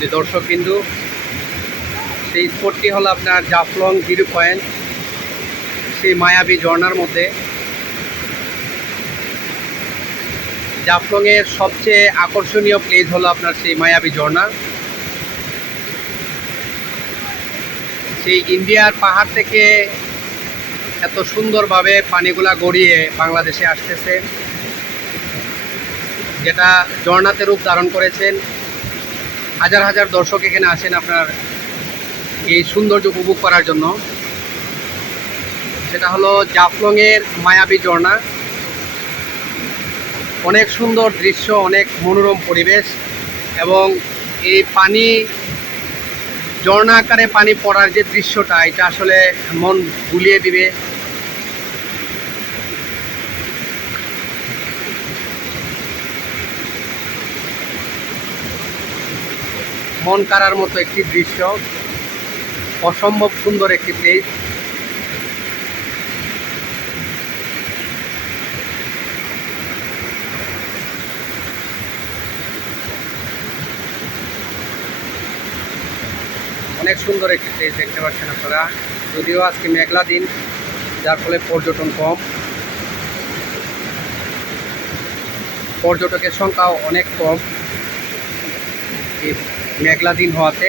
যে দর্শক বিন্দু, সেই স্পটটি হলো আপনার জাফলং ভিউ পয়েন্ট, সেই মায়াবী ঝর্ণার মধ্যে। জাফলংয়ের সবচেয়ে আকর্ষণীয় প্লেস হলো আপনার সেই মায়াবী ঝর্ণা। সেই ইন্ডিয়ার পাহাড় থেকে এত সুন্দরভাবে পানিগুলা গড়িয়ে বাংলাদেশে আসতেছে, যেটা ঝর্ণাতে রূপ ধারণ করেছেন। হাজার হাজার দর্শক এখানে আসেন আপনার এই সৌন্দর্য উপভোগ করার জন্য। সেটা হলো জাফলংয়ের মায়াবী ঝর্ণা। অনেক সুন্দর দৃশ্য, অনেক মনোরম পরিবেশ এবং এই পানি, ঝর্ণা আকারে পানি পড়ার যে দৃশ্যটা, এটা আসলে মন গুলিয়ে দিবে। মন কাড়ার মতো একটি দৃশ্য, অসম্ভব সুন্দর একটি প্লেস অনেক সুন্দর একটি প্লেস দেখতে পাচ্ছেন আপনারা। যদিও আজকে মেঘলা দিন, যার ফলে পর্যটন কম। পর্যটকের সংখ্যাও অনেক কম। মেঘলা দিন হওয়াতে